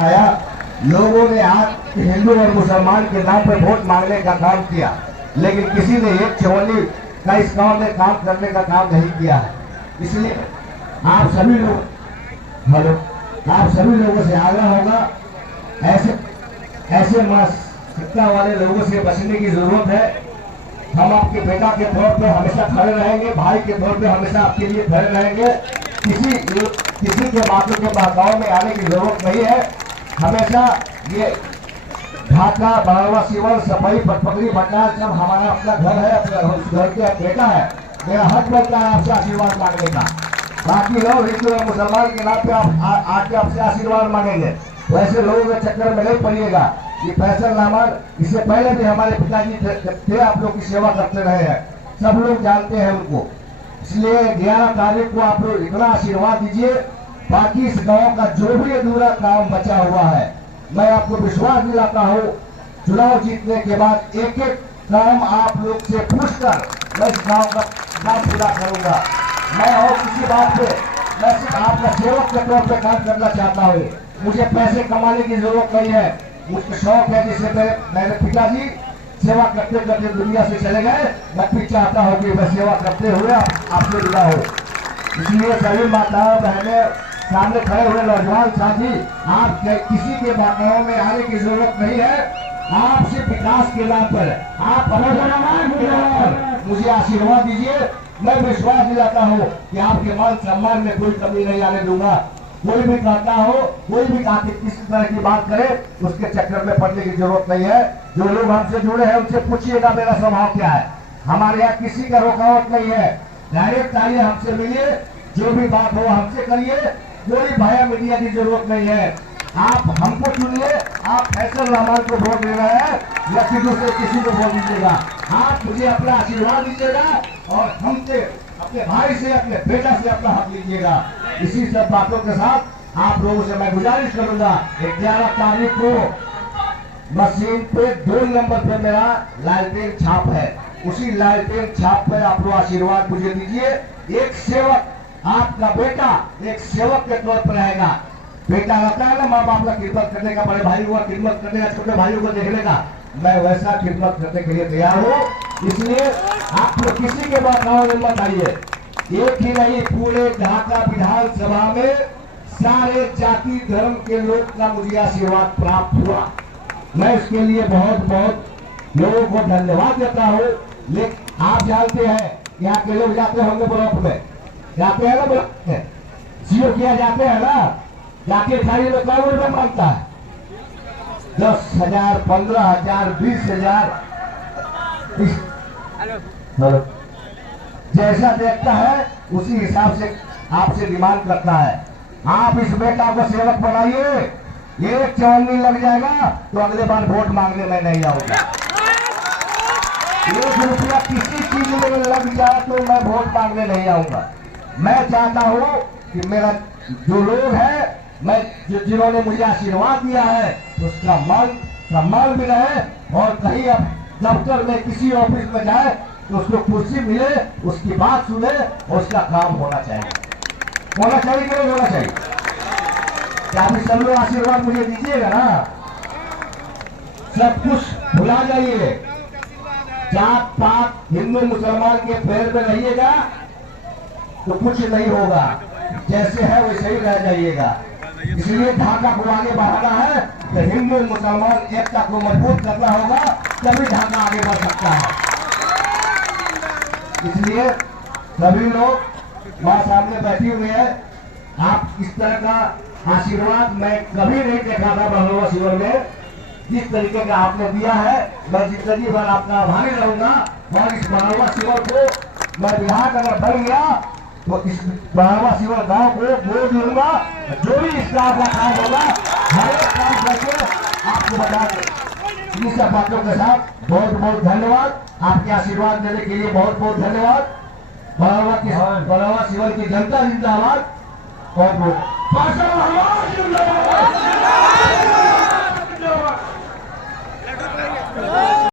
आया, लोगों ने आज हिंदू और मुसलमान के नाम पर वोट मांगने का काम किया, लेकिन किसी ने एक चवन्नी का इस गांव में काम करने का काम नहीं किया है। इसलिए आप सभी लोग आप सभी लोगों से आग्रह होगा, ऐसे मानसिकता वाले लोगों से बचने की जरूरत है। हम आपके बेटा के तौर पे हमेशा खड़े रहेंगे, भाई के तौर पे हमेशा आपके लिए खड़े रहेंगे। किसी के बातों के बहकाव में आने की जरूरत नहीं है। हमेशा ये ढाका, बड़ावा, सिवल, सफाई, पटपकड़ी, भंडार सब हमारा अपना घर है, अपना घर के बेटा है। मेरा हक बनता है आपसे आशीर्वाद मांगने का। बाकी लोग हिंदू और मुसलमान के नाम पे आके आपसे आशीर्वाद मांगेंगे, वैसे लोगों के चक्कर में नहीं पड़िएगा। ये फैसल नामर इससे पहले भी हमारे पिताजी थे, आप लोग की सेवा करते रहे हैं, सब लोग जानते हैं उनको। इसलिए 11 तारीख को आप लोग इतना आशीर्वाद दीजिए। बाकी इस गांव का जो भी अधूरा काम बचा हुआ है, मैं आपको विश्वास दिलाता हूँ, चुनाव जीतने के बाद एक एक काम आप लोग से पूछकर मैं इस गांव का काम पूरा करूंगा। मैं और किसी बात पे, मैं सिर्फ आपका सेवक के तौर पे काम करना चाहता हूँ। मुझे पैसे कमाने की जरूरत नहीं है, मुझे शौक है। जिसे मेरे पिताजी सेवा करते करते दुनिया से चले गए, मैं भी चाहता हूँ कि मैं सेवा करते हुए आपसे जुड़ा हो। इसलिए सभी माताओं बहने, सामने खड़े हुए नौजवान साथी, आप किसी के बातों में आने की जरूरत नहीं है। आप सिर्फ विकास के नाम पर, आप मुझे आशीर्वाद दीजिए। मैं विश्वास दिलाता हूँ कि आपके मान सम्मान में कोई कमी नहीं आने दूंगा। कोई भी कहता हो, कोई भी आके किसी तरह की बात करे, उसके चक्कर में पड़ने की जरूरत नहीं है। जो लोग हमसे जुड़े हैं उनसे पूछिएगा मेरा स्वभाव क्या है। हमारे यहाँ किसी का रुकावट नहीं है। डायरेक्ट आइए, हमसे मिलिए, जो भी बात हो हमसे करिए। कोई भया मीडिया की जरूरत नहीं है। आप हमको चुनिए, आप फैसल रहमान को वोट दे रहे हैं या फिर दूसरे किसी को वोट दीजिएगा। आप मुझे अपना आशीर्वाद दीजिएगा और हमसे, अपने भाई से, अपने बेटा से अपना हक लीजिएगा। इसी सब बातों के साथ आप लोगों से मैं गुजारिश करूंगा, 11 तारीख को मशीन पे 2 नंबर पे मेरा लालटेन छाप है, उसी लालटेन छाप पे आप लोग आशीर्वाद मुझे दीजिए। एक सेवक, आपका बेटा एक सेवक के तौर पर रहेगा। बेटा रहता है ना माँ बाप का खिदमत करने का, बड़े भाई का खिदमत करने का, छोटे भाइयों को देखने का, मैं वैसा खिदमत करने के लिए तैयार हूँ। इसलिए आप लोग किसी के बहकाव में मत आइए। एक ही नहीं, पूरे ढाका विधानसभा में सारे जाति धर्म के लोग का मुझे आशीर्वाद प्राप्त हुआ। मैं इसके लिए बहुत बहुत लोगों को धन्यवाद देता हूँ। लेकिन आप जानते हैं, यहाँ के लोग जाते होंगे ब्लॉक में, जाते हैं ना ब्लॉक में, जियो किया जाते हैं ना, जाके खाली में कौन रुपये मांगता है? 10,000, 15,000, 20,000। जैसा देखता है उसी हिसाब से आपसे डिमांड करता है। आप इस बेटा को सेवक बनाइए, एक चवन्नी लग जाएगा तो अगले बार वोट मांगने में नहीं आऊंगा। 1 रुपया किसी चीज में लग जाए तो मैं वोट मांगने नहीं आऊंगा। मैं चाहता हूँ कि मेरा जो लोग है, मैं जिन्होंने मुझे आशीर्वाद दिया है, उसका मान सम्मान भी रहे, और कहीं अब दफ्तर में किसी ऑफिस में जाए तो उसको कुर्सी मिले, उसकी बात सुने, और उसका काम होना चाहिए। होना चाहिए कि नहीं होना चाहिए? क्या अभी सब लोग आशीर्वाद मुझे दीजिएगा ना? सब कुछ भुला जाइए, जात पात हिंदू मुसलमान के पैर में रहिएगा तो कुछ नहीं होगा, जैसे है वैसे ही रह जाइएगा। इसलिए ढाका को आगे बढ़ाना है तो हिंदू मुसलमान एकता को मजबूत करना होगा, तभी ढाका आगे बढ़ सकता है। इसलिए सभी लोग वहां सामने बैठी हुए हैं, आप इस तरह का आशीर्वाद मैं कभी नहीं देखा था बड़ावा शिवर में। जिस तरीके का आपने दिया है, मैं जिंदगी भर आपका आभारी रहूंगा। और इस बड़ावा शिवर को मैं विधायक अगर बन गया तो इस बड़ावा शिवर गांव को गोद लूंगा। जो भी इस गांव का काम होगा, हर एक काम करके आपको बता दें। इन सब बातों के साथ बहुत बहुत धन्यवाद। आपके आशीर्वाद देने के लिए बहुत बहुत धन्यवाद। बड़ावा शिवर की जनता जिंदाबाद। बहुत बहुत